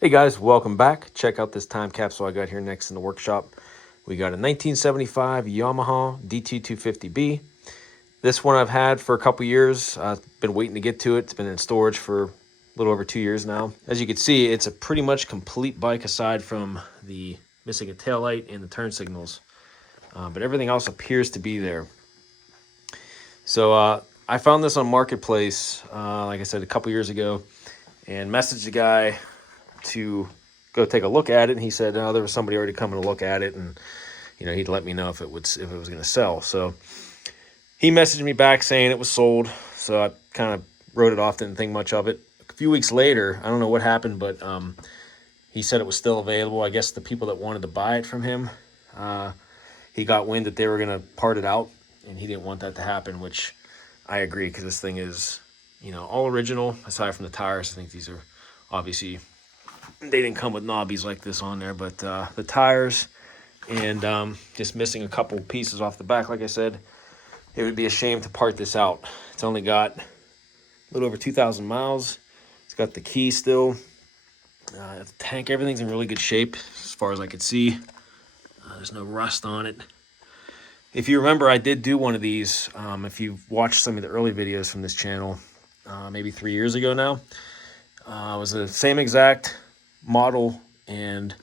Hey guys, welcome back. Check out this time capsule I got here next in the workshop. We got a 1975 Yamaha DT250B. This one I've had for a couple years. I've been waiting to get to it. It's been in storage for a little over 2 years now. As you can see, it's a pretty much complete bike aside from the missing a taillight and the turn signals. But everything else appears to be there. So I found this on Marketplace, like I said, a couple years ago, and messaged the guy to go take a look at it. And he said, "Oh, there was somebody already coming to look at it, and he'd let me know if it was going to sell." So he messaged me back saying it was sold. So I kind of wrote it off, didn't think much of it. A few weeks later, I don't know what happened, but he said it was still available. I guess the people that wanted to buy it from him, he got wind that they were going to part it out, and he didn't want that to happen, which I agree, because this thing is, all original aside from the tires. I think these are obviously, they didn't come with knobbies like this on there, but the tires and just missing a couple pieces off the back, like I said, it would be a shame to part this out. It's only got a little over 2,000 miles. It's got the key still. The tank, everything's in really good shape as far as I could see. There's no rust on it. If you remember, I did do one of these. If you've watched some of the early videos from this channel, maybe 3 years ago now, it was the same exact model and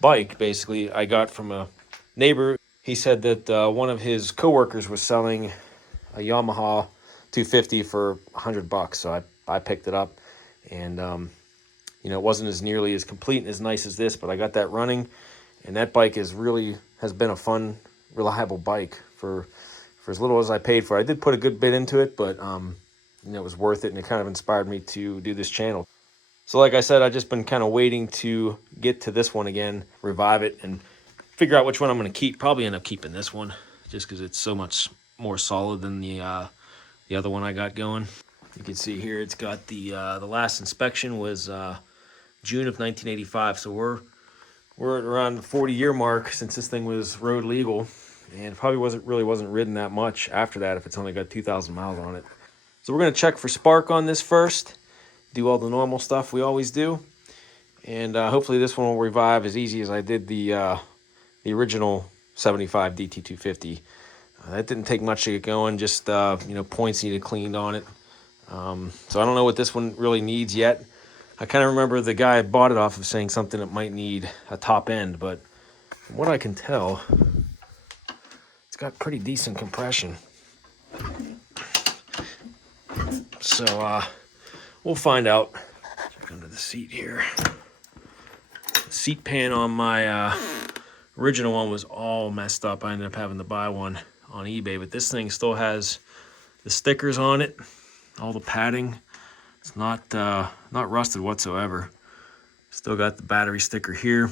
bike. Basically, I got from a neighbor. He said that one of his coworkers was selling a Yamaha 250 for $100, so I picked it up, and it wasn't as nearly as complete and as nice as this, but I got that running, and that bike has been a fun, reliable bike for as little as I paid for it. I did put a good bit into it, but it was worth it, and it kind of inspired me to do this channel. So like I said, I've just been kind of waiting to get to this one again, revive it, and figure out which one I'm going to keep. Probably end up keeping this one, just because it's so much more solid than the other one I got going. You can see here it's got the last inspection was June of 1985, so we're at around the 40-year mark since this thing was road legal, and probably wasn't ridden that much after that if it's only got 2,000 miles on it. So we're going to check for spark on this first. Do all the normal stuff we always do, and hopefully this one will revive as easy as I did the original 75 DT250. That didn't take much to get going, just points needed cleaned on it. So I don't know what this one really needs yet. I kind of remember the guy I bought it off of saying something that might need a top end, but from what I can tell, it's got pretty decent compression. So we'll find out. Check under the seat here. The seat pan on my original one was all messed up. I ended up having to buy one on eBay, but this thing still has the stickers on it, all the padding. It's not rusted whatsoever. Still got the battery sticker here.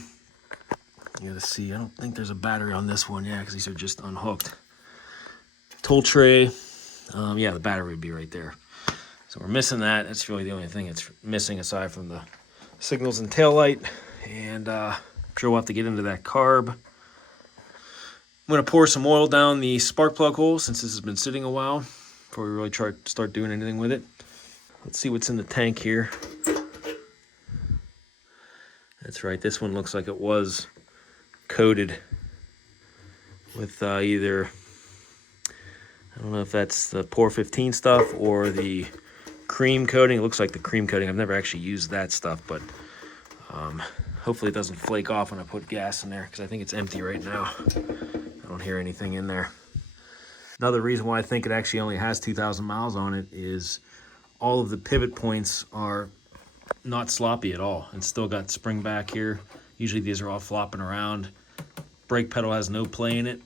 You gotta see, I don't think there's a battery on this one, because these are just unhooked. Tool tray, the battery would be right there. So we're missing that. That's really the only thing it's missing aside from the signals and tail light. And I'm sure we'll have to get into that carb. I'm going to pour some oil down the spark plug hole since this has been sitting a while before we really start doing anything with it. Let's see what's in the tank here. That's right, this one looks like it was coated with either, I don't know if that's the Pour 15 stuff or the cream coating. It looks like the cream coating. I've never actually used that stuff, but hopefully it doesn't flake off when I put gas in there, because I think it's empty right now. I don't hear anything in there. Another reason why I think it actually only has 2,000 miles on it is all of the pivot points are not sloppy at all. It's still got spring back here. Usually these are all flopping around. Brake pedal has no play in it,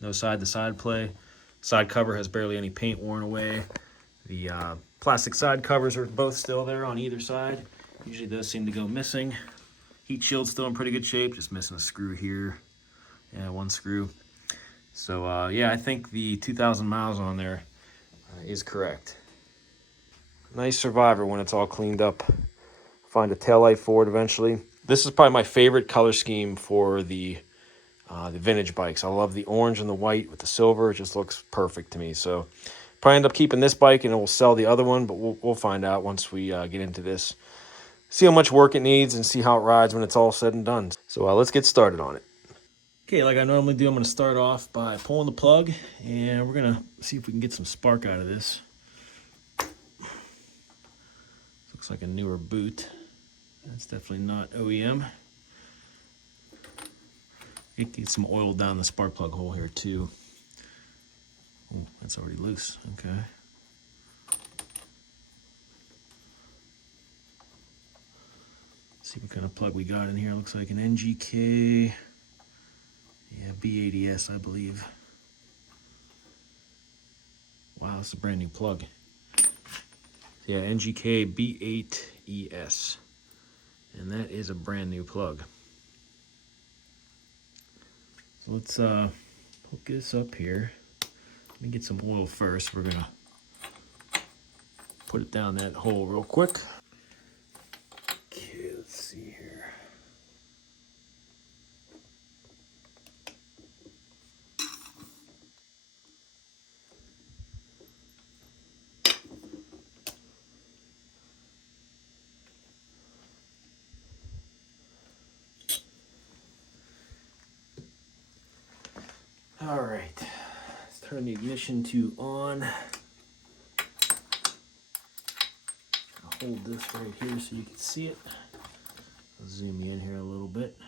no side-to-side play. Side cover has barely any paint worn away. The plastic side covers are both still there on either side. Usually those seem to go missing. Heat shield's still in pretty good shape, just missing a screw here. Yeah, one screw. So I think the 2,000 miles on there is correct. Nice survivor when it's all cleaned up. Find a taillight for it eventually. This is probably my favorite color scheme for the vintage bikes. I love the orange and the white with the silver. It just looks perfect to me. So probably end up keeping this bike, and it will sell the other one, but we'll find out once we get into this. see how much work it needs and see how it rides when it's all said and done. So let's get started on it. Okay, like I normally do, I'm going to start off by pulling the plug, and we're going to see if we can get some spark out of this. Looks like a newer boot. That's definitely not OEM. Get some oil down the spark plug hole here too. Oh, that's already loose. Okay. See what kind of plug we got in here. Looks like an NGK. Yeah, B80S, I believe. Wow, it's a brand new plug. Yeah, NGK B8ES. And that is a brand new plug. So let's hook this up here. Let me get some oil first. We're gonna put it down that hole real quick. Okay, let's see here. All right, let's turn the ignition to on. I'll hold this right here so you can see it. I'll zoom you in here a little bit.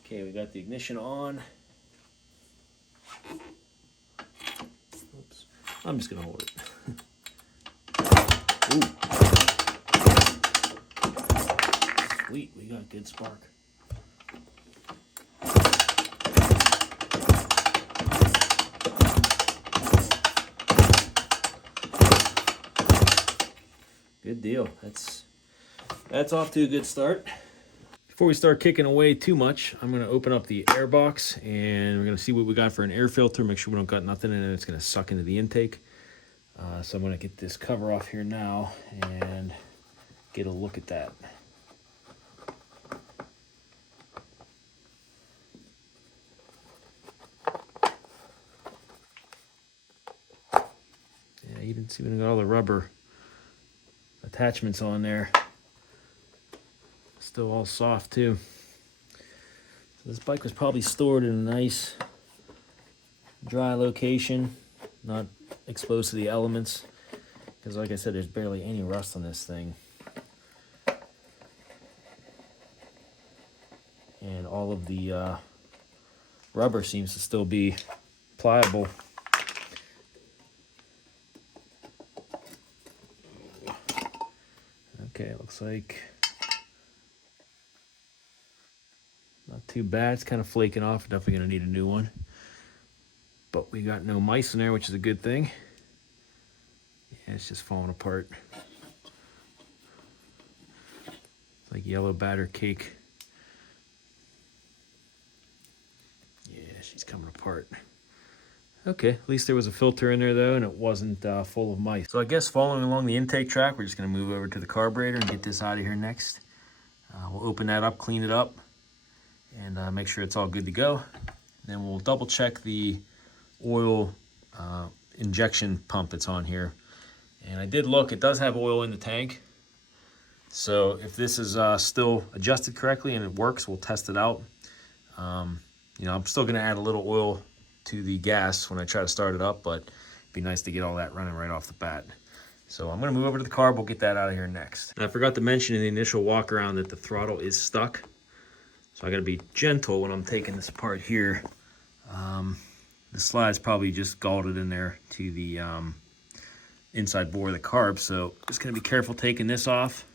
Okay, we got the ignition on. Oops, I'm just gonna hold it. Ooh. Sweet, we got good spark. Good deal. That's off to a good start. Before we start kicking away too much, I'm going to open up the air box and we're going to see what we got for an air filter. Make sure we don't got nothing in it that's going to suck into the intake. So I'm going to get this cover off here now and get a look at that. Yeah, you didn't see when I got all the rubber attachments on there. Still all soft too. So this bike was probably stored in a nice dry location, not exposed to the elements, because like I said, there's barely any rust on this thing. And all of the rubber seems to still be pliable. Okay, it looks like not too bad. It's kind of flaking off. Definitely gonna need a new one. But we got no mice in there, which is a good thing. Yeah, it's just falling apart. It's like yellow batter cake. Yeah, she's coming apart. Okay, at least there was a filter in there though, and it wasn't full of mice. So I guess following along the intake track, we're just gonna move over to the carburetor and get this out of here next. We'll open that up, clean it up, and make sure it's all good to go. Then we'll double check the oil injection pump that's on here. And I did look, it does have oil in the tank. So if this is still adjusted correctly and it works, we'll test it out. You know, I'm still gonna add a little oil to the gas when I try to start it up, but it'd be nice to get all that running right off the bat. So I'm gonna move over to the carb, we'll get that out of here next. And I forgot to mention in the initial walk around that the throttle is stuck. So I gotta be gentle when I'm taking this apart here. The slide's probably just galled in there to the inside bore of the carb, so just gonna be careful taking this off.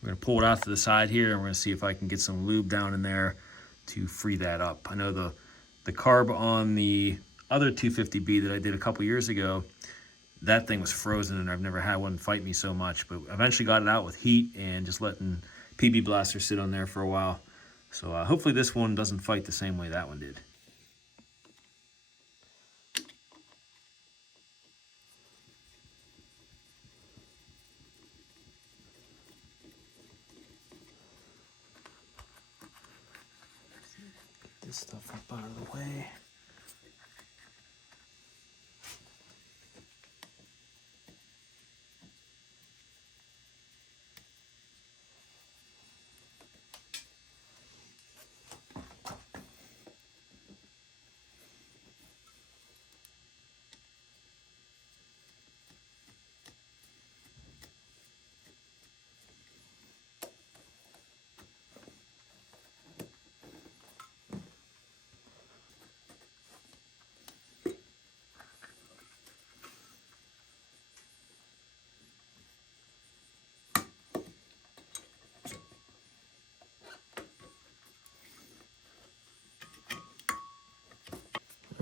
We're gonna pull it out to the side here, and we're gonna see if I can get some lube down in there to free that up. I know the carb on the other 250B that I did a couple years ago, that thing was frozen, and I've never had one fight me so much, but eventually got it out with heat and just letting PB Blaster sit on there for a while. So hopefully this one doesn't fight the same way that one did. Get this stuff up out of the way.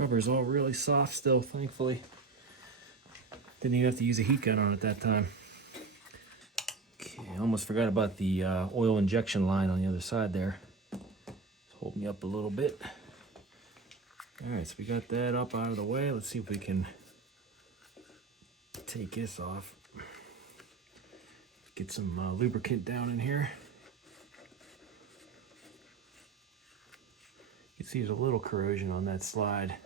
Rubber's all really soft still, thankfully. Didn't even have to use a heat gun on it that time. Okay, I almost forgot about the oil injection line on the other side there. Hold me up a little bit. All right, so we got that up out of the way. Let's see if we can take this off. Get some lubricant down in here. You can see there's a little corrosion on that slide.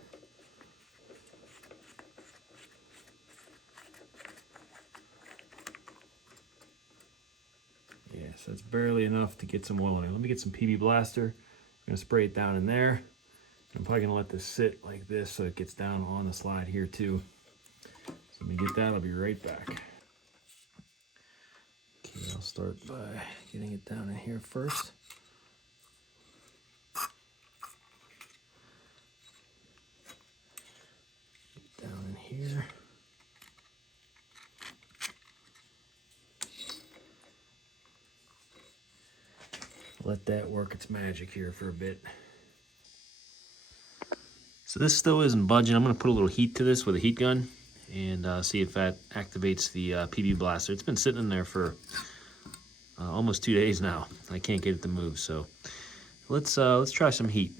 Yeah, so it's barely enough to get some oil in it. Let me get some PB Blaster. I'm gonna spray it down in there. I'm probably gonna let this sit like this so it gets down on the slide here too. So let me get that, I'll be right back. Okay, I'll start by getting it down in here first. Down in here. Let that work its magic here for a bit. So this still isn't budging. I'm going to put a little heat to this with a heat gun and see if that activates the PB Blaster. It's been sitting in there for almost 2 days now. I can't get it to move, so let's try some heat.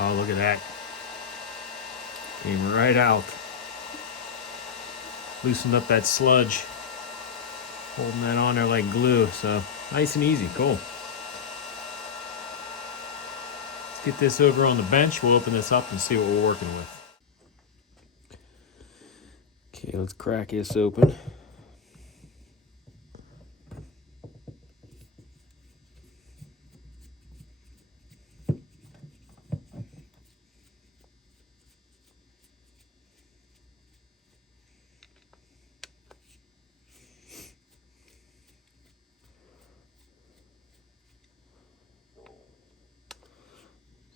Oh, look at that. Came right out. Loosened up that sludge. Holding that on there like glue, so nice and easy, cool. Let's get this over on the bench. We'll open this up and see what we're working with. Okay, let's crack this open.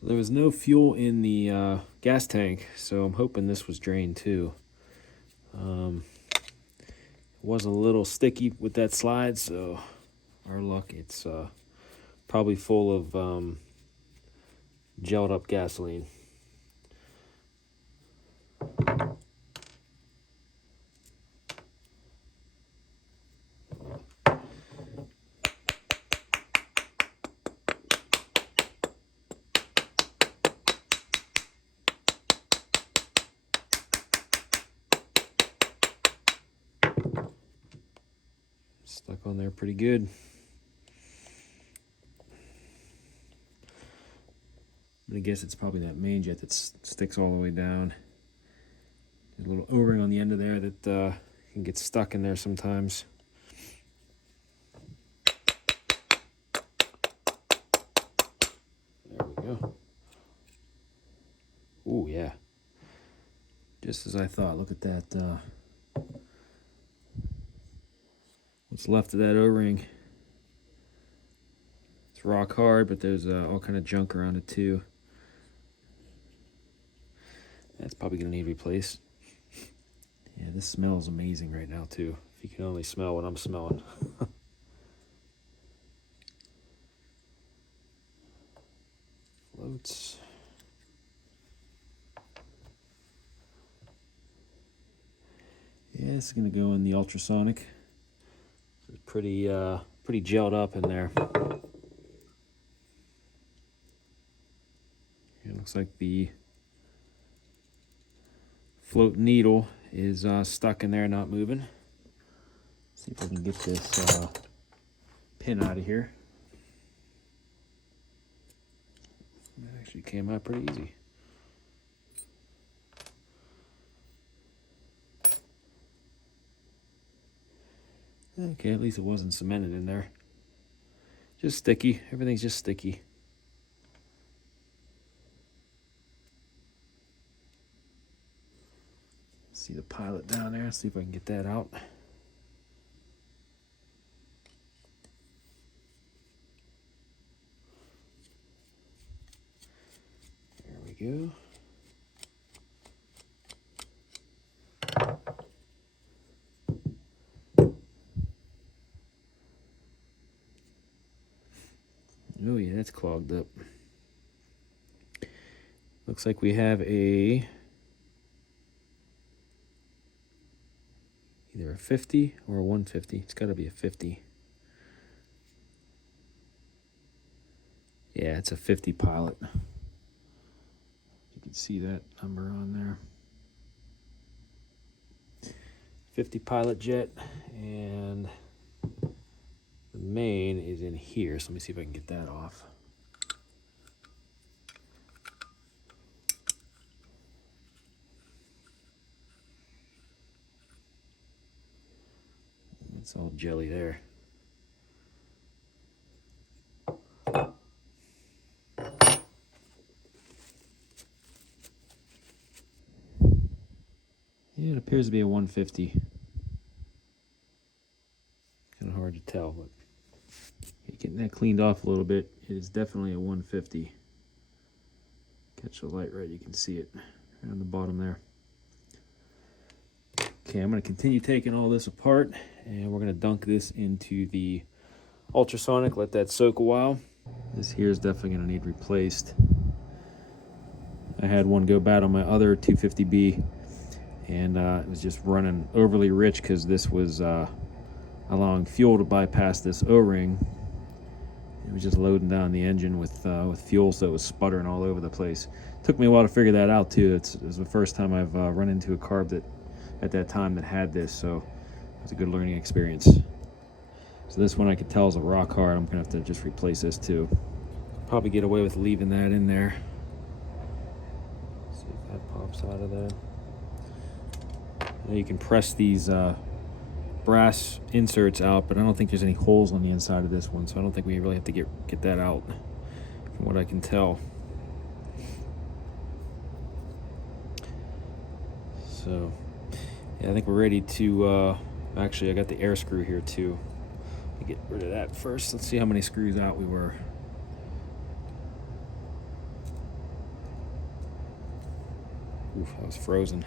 There was no fuel in the gas tank, so I'm hoping this was drained too. It was a little sticky with that slide, so our luck, it's probably full of gelled up gasoline. Stuck on there pretty good. I guess it's probably that main jet that sticks all the way down. There's a little O-ring on the end of there that can get stuck in there sometimes. There we go. Ooh, yeah. Just as I thought. Look at that. What's left of that O-ring. It's rock hard, but there's all kind of junk around it too. That's probably going to need replaced. Yeah, this smells amazing right now too. If you can only smell what I'm smelling. Floats. Yeah, this is going to go in the ultrasonic. It's pretty gelled up in there. Looks like the float needle is stuck in there, not moving. See if I can get this pin out of here. That actually came out pretty easy. Okay, at least it wasn't cemented in there. Just sticky. Everything's just sticky. See the pilot down there. See if I can get that out. There we go. Oh yeah, that's clogged up. Looks like we have either a 50 or a 150. It's got to be a 50. Yeah, it's a 50 pilot. You can see that number on there. 50 pilot jet, and the main is in here. So let me see if I can get that off. It's all jelly there. Yeah, it appears to be a 150. Kind of hard to tell, but getting that cleaned off a little bit, it is definitely a 150. Catch the light right, you can see it right on the bottom there. Okay, I'm going to continue taking all this apart, and we're going to dunk this into the ultrasonic, let that soak a while. This here is definitely going to need replaced. I had one go bad on my other 250B, and it was just running overly rich because this was allowing fuel to bypass this O-ring. It was just loading down the engine with fuel, so it was sputtering all over the place. Took me a while to figure that out too. It was the first time I've run into a carb that at that time that had this, so it was a good learning experience. So this one I could tell is a rock hard. I'm gonna have to just replace this too. Probably get away with leaving that in there. See if that pops out of there. Now you can press these brass inserts out, but I don't think there's any holes on the inside of this one, so I don't think we really have to get that out from what I can tell. So yeah, I think we're ready to actually I got the air screw here too. Let me get rid of that first. Let's see how many screws out we were. Oof, I was frozen.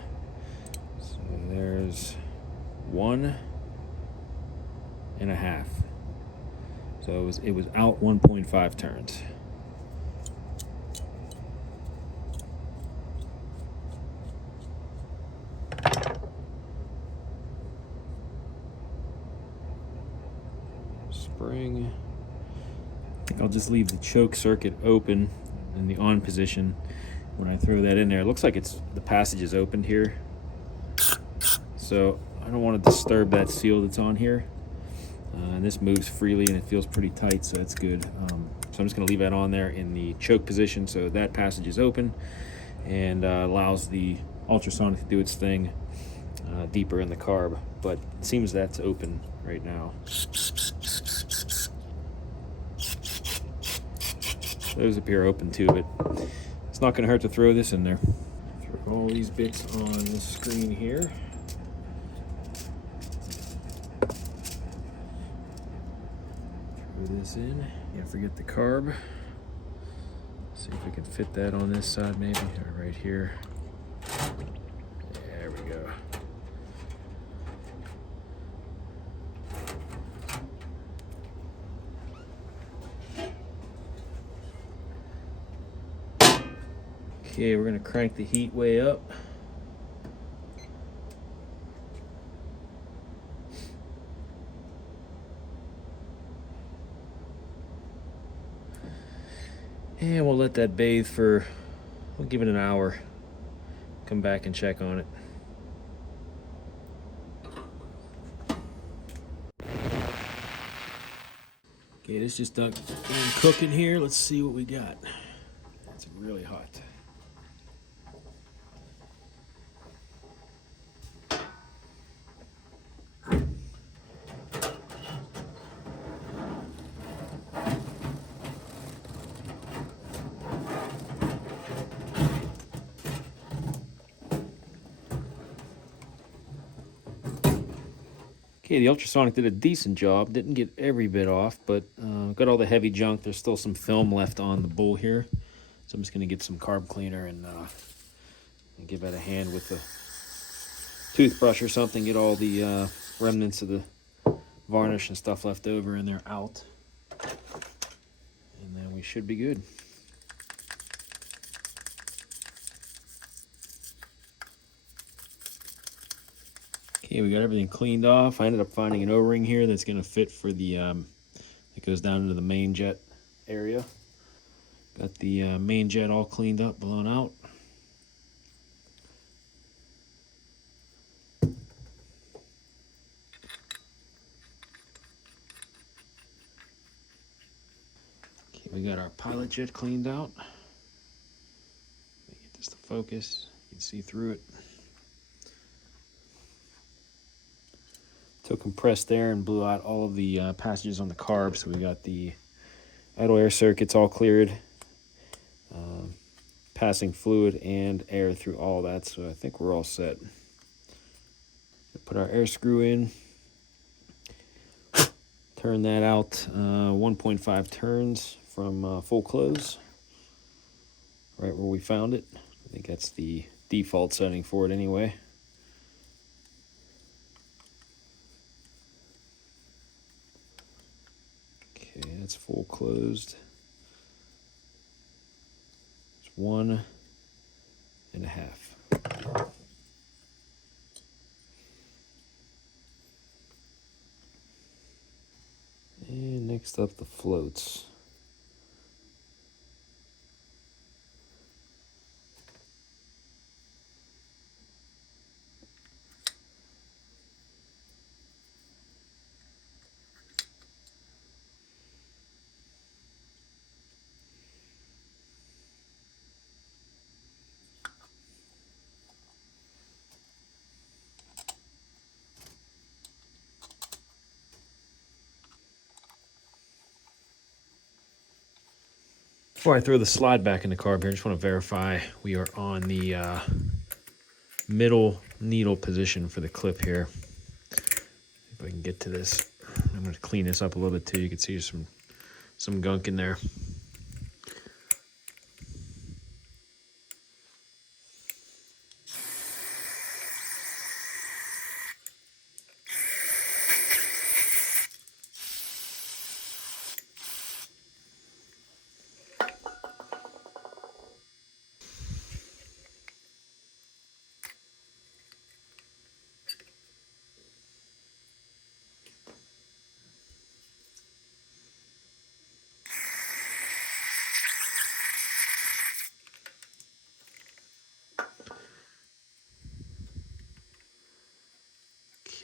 So there's 1.5. So it was out 1.5 turns. Spring. I think I'll just leave the choke circuit open in the on position when I throw that in there. It looks like the passage is opened here, so I don't want to disturb that seal that's on here. And this moves freely and it feels pretty tight, so that's good. So I'm just going to leave that on there in the choke position so that passage is open and allows the ultrasonic to do its thing deeper in the carb. But it seems that's open right now. Those appear open too, but it's not going to hurt to throw this in there. Throw all these bits on the screen here. Throw this in. Can't forget the carb. See if we can fit that on this side maybe, or right here. There we go. Okay, we're gonna crank the heat way up. And we'll let that bathe for We'll give it an hour. Come back and check on it. Okay, this just done cooking here. Let's see what we got. It's really hot. Okay, the ultrasonic did a decent job. Didn't get every bit off, but got all the heavy junk. There's still some film left on the bowl here. So I'm just going to get some carb cleaner and give that a hand with a toothbrush or something. Get all the remnants of the varnish and stuff left over in there out. And then we should be good. Okay, we got everything cleaned off. I ended up finding an O-ring here that's going to fit for the, it goes down into the main jet area. Got the main jet all cleaned up, blown out. Okay, we got our pilot jet cleaned out. Let me get this to focus. You can see through it. Took compressed air and blew out all of the passages on the carb, so we got the idle air circuits all cleared, passing fluid and air through all that, so I think we're all set. Put our air screw in, turn that out 1.5 turns from full close, right where we found it. I think that's the default setting for it anyway. Okay, that's full closed. It's 1.5. And next up, the floats. Before I throw the slide back in the carb here, I just want to verify we are on the middle needle position for the clip here. If I can get to this, I'm going to clean this up a little bit too. You can see some gunk in there.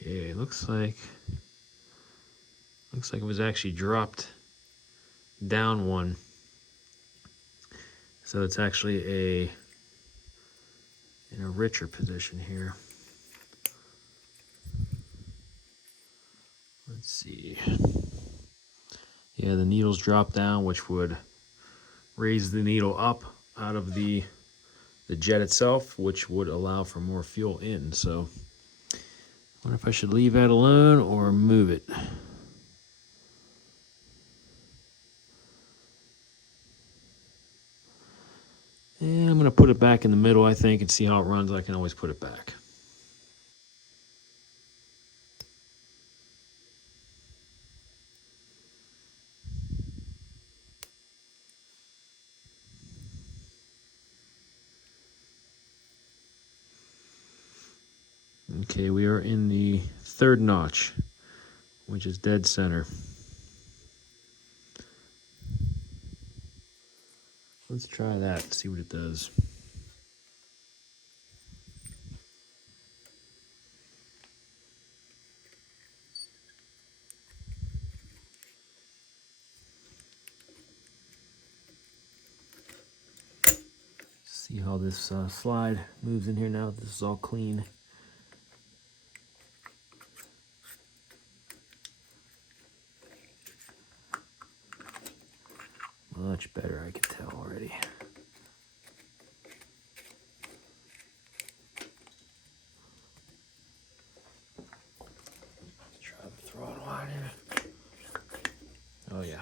Okay, looks like it was actually dropped down one. So it's actually in a richer position here. Let's see. Yeah, the needles drop down, which would raise the needle up out of the jet itself, which would allow for more fuel in. So I wonder if I should leave that alone or move it. And I'm going to put it back in the middle, I think, and see how it runs. I can always put it back. Okay, we are in the third notch, which is dead center. Let's try that, see what it does. See how this slide moves in here now. This is all clean. Much better, I can tell already. Try the throttle on here. Oh yeah.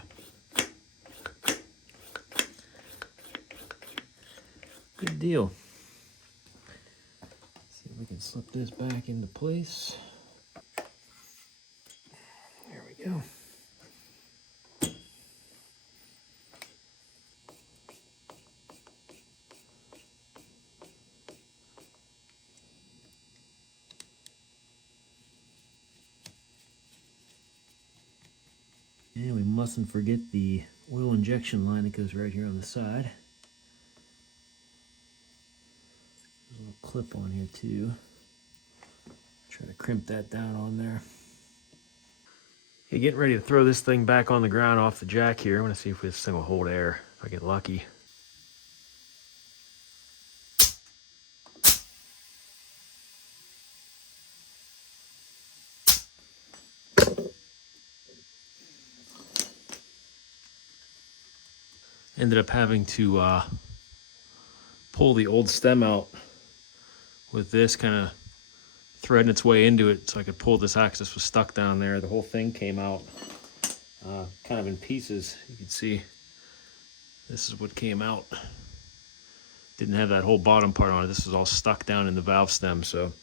Good deal. See if we can slip this back into place. There we go. And we mustn't forget the oil injection line that goes right here on the side. There's a little clip on here too. Try to crimp that down on there. Okay, getting ready to throw this thing back on the ground off the jack here. I'm going to see if this thing will hold air, if I get lucky. Ended up having to pull the old stem out with this, kind of threading its way into it so I could pull this axis. Was stuck down there. The whole thing came out kind of in pieces. You can see this is what came out. Didn't have that whole bottom part on it. This is all stuck down in the valve stem. So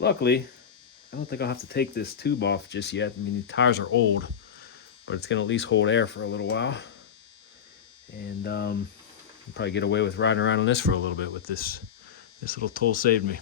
luckily, I don't think I'll have to take this tube off just yet. I mean, the tires are old, but it's going to at least hold air for a little while. And I'll probably get away with riding around on this for a little bit with this. This little tool saved me.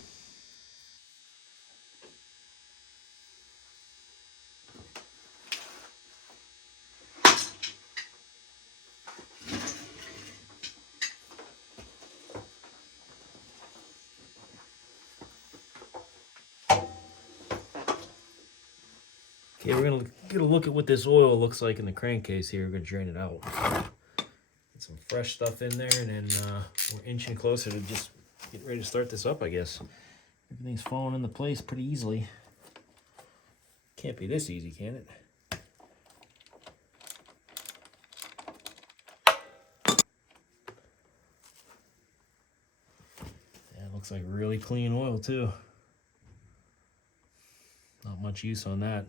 Okay, we're gonna get a look at what this oil looks like in the crankcase here. We're gonna drain it out. Get some fresh stuff in there, and then we're inching closer to just getting ready to start this up, I guess. Everything's falling into place pretty easily. Can't be this easy, can it? Yeah, it looks like really clean oil too. Not much use on that.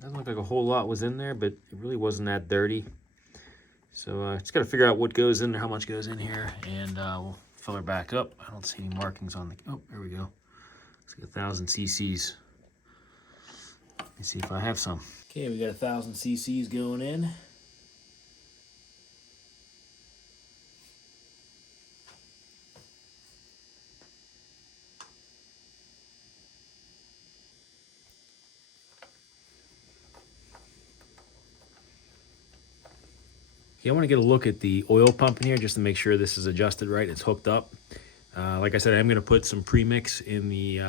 Doesn't look like a whole lot was in there, but it really wasn't that dirty. So just got to figure out what goes in there, how much goes in here, and we'll fill her back up. I don't see any markings on the, oh, there we go. It's like 1,000 cc's. Let me see if I have some. Okay, we got 1,000 cc's going in. Okay, I want to get a look at the oil pump in here just to make sure this is adjusted right, it's hooked up. Like I said, I'm going to put some premix in the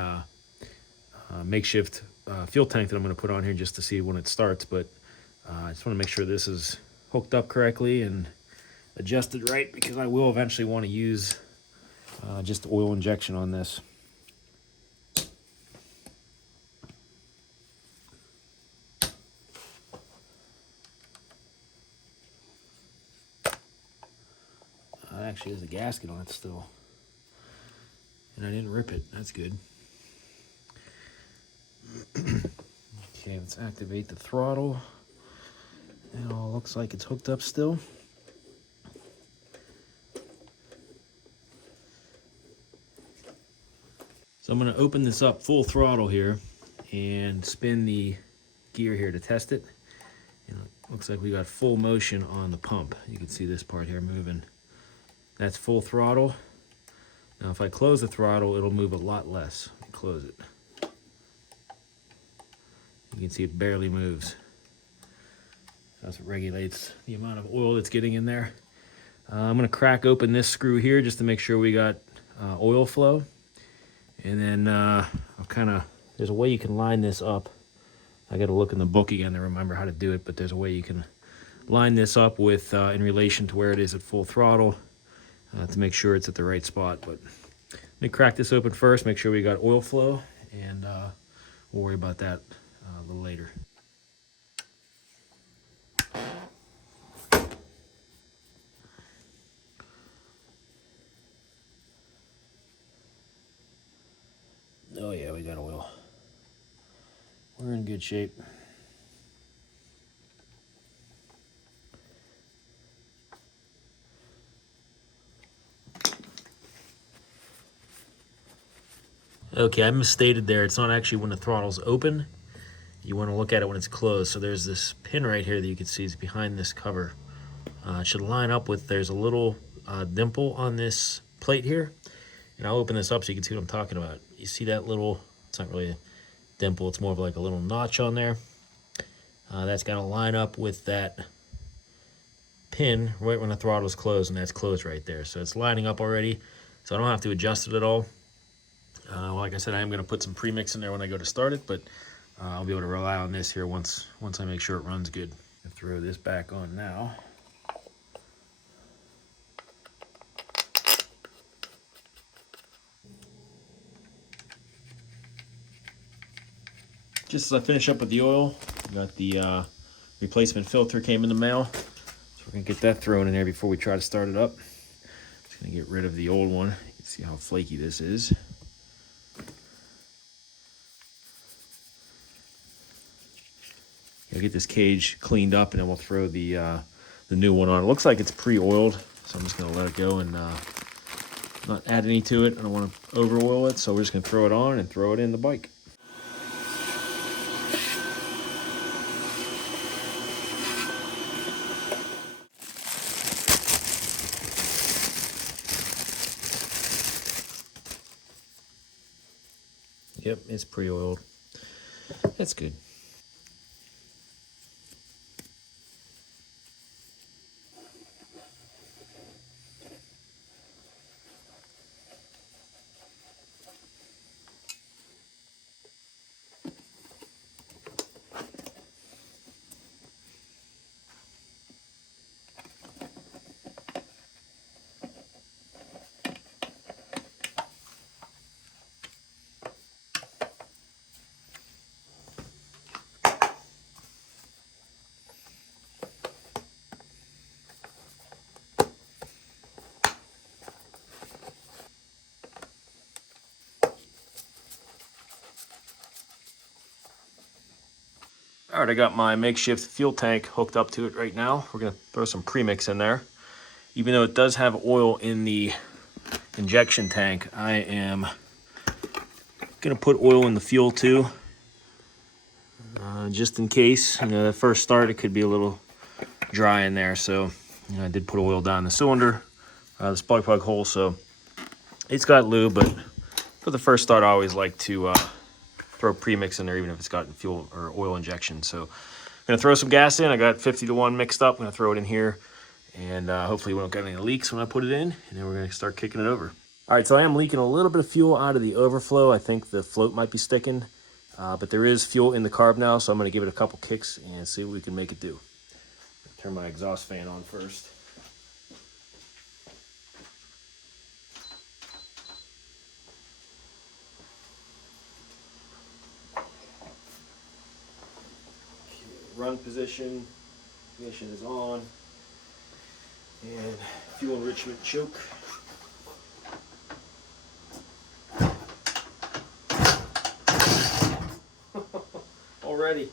makeshift fuel tank that I'm going to put on here just to see when it starts, but I just want to make sure this is hooked up correctly and adjusted right, because I will eventually want to use just oil injection on this. Actually, there's a gasket on it still, and I didn't rip it. That's good. Okay, let's activate the throttle. It all looks like it's hooked up still. So I'm going to open this up full throttle here and spin the gear here to test it. And it looks like we got full motion on the pump. You can see this part here moving. That's full throttle. Now if I close the throttle, it'll move a lot less. Let me close it. You can see it barely moves. That's what regulates the amount of oil that's getting in there. I'm going to crack open this screw here just to make sure we got oil flow. And then I'll kind of, there's a way you can line this up. I got to look in the book again to remember how to do it, but there's a way you can line this up with in relation to where it is at full throttle to make sure it's at the right spot. But let me crack this open first, make sure we got oil flow, and we'll worry about that a little later. Oh yeah, we got oil. We're in good shape. Okay, I misstated there. It's not actually when the throttle's open. You want to look at it when it's closed. So there's this pin right here that you can see is behind this cover. It should line up with, there's a little dimple on this plate here. And I'll open this up so you can see what I'm talking about. You see that little, it's not really a dimple, it's more of like a little notch on there. That's got to line up with that pin right when the throttle is closed, and that's closed right there. So it's lining up already, so I don't have to adjust it at all. Like I said, I am going to put some premix in there when I go to start it, but I'll be able to rely on this here once I make sure it runs good. I'll throw this back on now. Just as I finish up with the oil, got the replacement filter came in the mail. So we're going to get that thrown in there before we try to start it up. Just going to get rid of the old one. You can see how flaky this is. I'll get this cage cleaned up, and then we'll throw the new one on. It looks like it's pre-oiled, so I'm just going to let it go and not add any to it. I don't want to over-oil it, so we're just going to throw it on and throw it in the bike. Yep, it's pre-oiled. That's good. All right, I got my makeshift fuel tank hooked up to it right now. We're gonna throw some premix in there. Even though it does have oil in the injection tank, I am gonna put oil in the fuel too, just in case. You know, that first start, it could be a little dry in there. So, you know, I did put oil down the cylinder, the spark plug hole, so it's got lube, but for the first start, I always like to throw premix in there, even if it's got fuel or oil injection. So I'm gonna throw some gas in. I got 50 to 1 mixed up. I'm gonna throw it in here, and hopefully we don't get any leaks when I put it in, and then we're gonna start kicking it over. All right, so I am leaking a little bit of fuel out of the overflow. I think the float might be sticking, but there is fuel in the carb now, so I'm gonna give it a couple kicks and see what we can make it do. Turn my exhaust fan on first. Run position, ignition is on, and fuel enrichment choke. Already.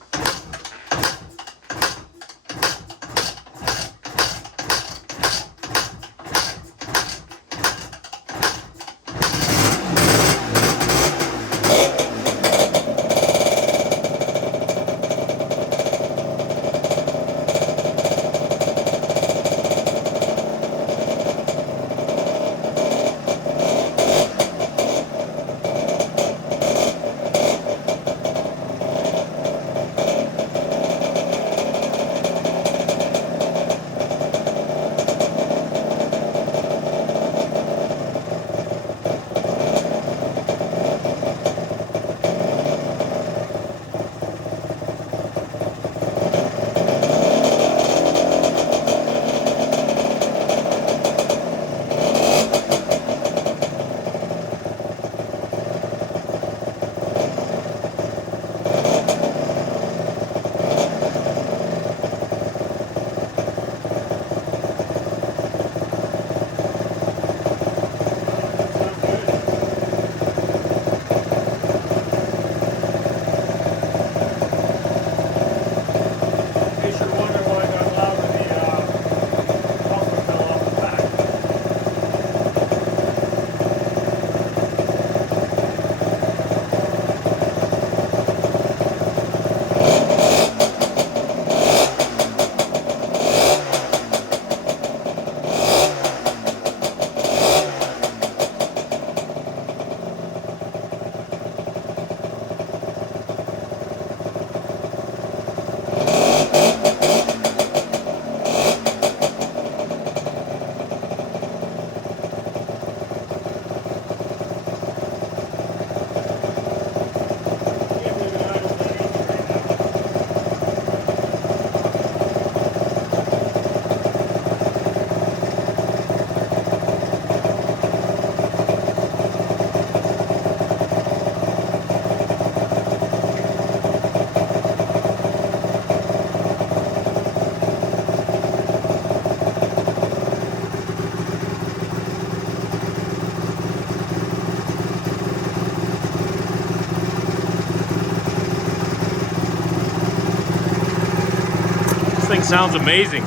thing sounds amazing.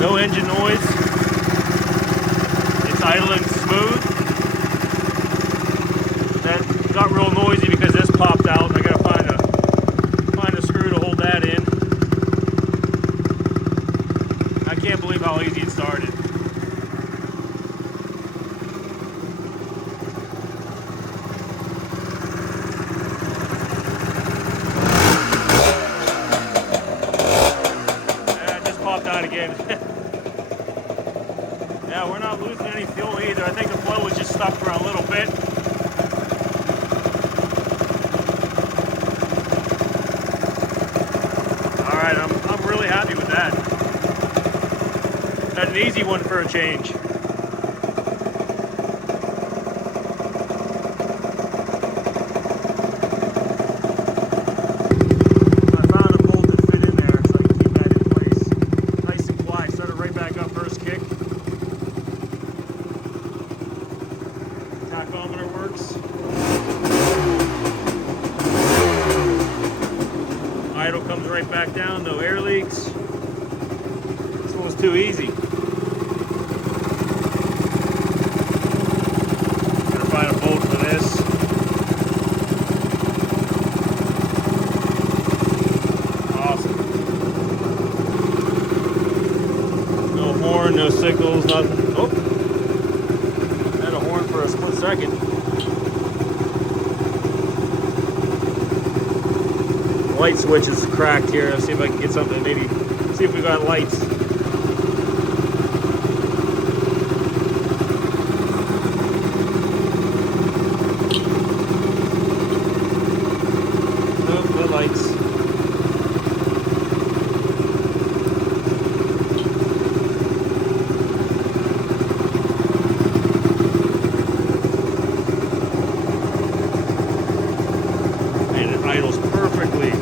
No engine noise. It's idling smooth. That got real noisy because this popped out. I gotta find a screw to hold that in. I can't believe how easy it started. Again. Yeah, we're not losing any fuel either. I think the flow was just stuck for a little bit. All right, I'm really happy with that. That's an easy one for a change. Tachometer works. Idle comes right back down, no air leaks. This one was too easy. Gotta find a bolt for this. Awesome. No horn, no signals, nothing. Oh. For a split second. Light switch is cracked here. Let's see if I can get something, maybe see if we got lights. Nope, no lights. Idles perfectly.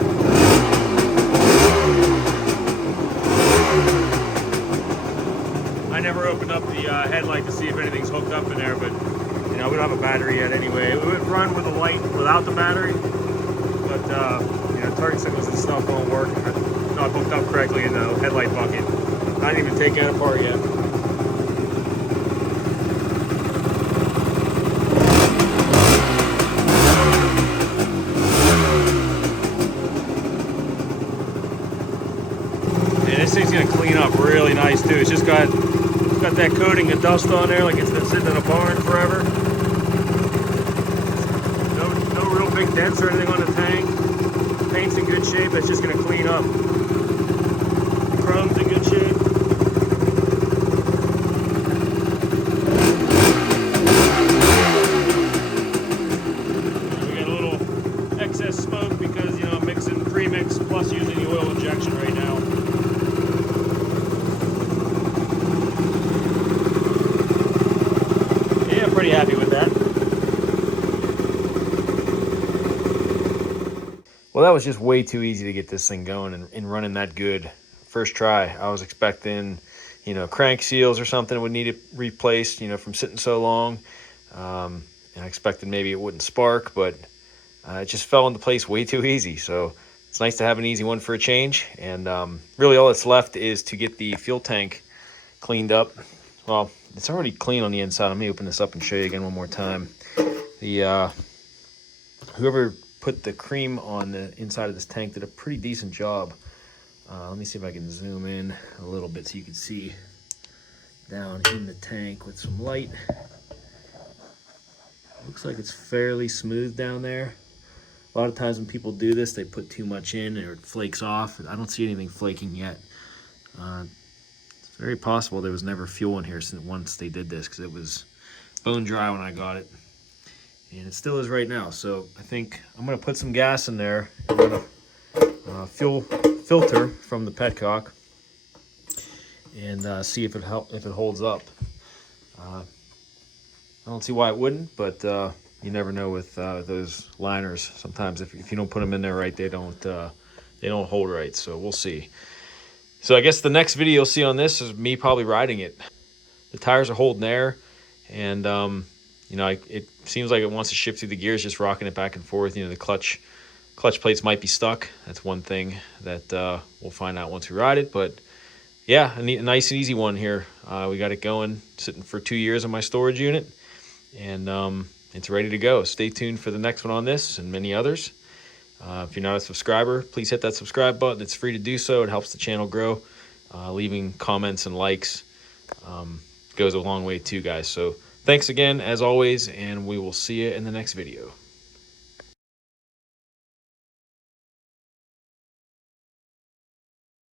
I never opened up the headlight to see if anything's hooked up in there, but you know, we don't have a battery yet anyway. It would run with the light without the battery, but you know, turn signals and stuff won't work. Not hooked up correctly in the headlight bucket. I didn't even take that apart yet. This thing's gonna clean up really nice too. It's got that coating of dust on there, like it's been sitting in a barn forever. No real big dents or anything on the tank. Paint's in good shape. It's just gonna clean up. Chrome's in good shape. We got a little excess smoke because, you know, I'm mixing premix plus using the oil injection right now. Pretty happy with that. Well, that was just way too easy to get this thing going and running that good. First try. I was expecting, you know, crank seals or something would need it replaced, you know, from sitting so long. And I expected maybe it wouldn't spark, but it just fell into place way too easy. So it's nice to have an easy one for a change. And really all that's left is to get the fuel tank cleaned up. Well, it's already clean on the inside. Let me open this up and show you again one more time. The whoever put the cream on the inside of this tank did a pretty decent job. Let me see if I can zoom in a little bit so you can see down in the tank with some light. Looks like it's fairly smooth down there. A lot of times when people do this, they put too much in or it flakes off. I don't see anything flaking yet. It's very possible there was never fuel in here since once they did this, because it was bone dry when I got it. And it still is right now. So I think I'm going to put some gas in there. I'm going to fuel filter from the petcock and see if it holds up. I don't see why it wouldn't, but you never know with those liners. Sometimes if you don't put them in there right, they don't hold right. So we'll see. So I guess the next video you'll see on this is me probably riding it. The tires are holding air, and you know, it seems like it wants to shift through the gears, just rocking it back and forth. You know, the clutch Clutch plates might be stuck. That's one thing that we'll find out once we ride it. But yeah, a nice and easy one here. We got it going, sitting for 2 years on my storage unit, and it's ready to go. Stay tuned for the next one on this and many others. If you're not a subscriber, please hit that subscribe button. It's free to do so. It helps the channel grow. Leaving comments and likes goes a long way too, guys. So thanks again, as always, and we will see you in the next video.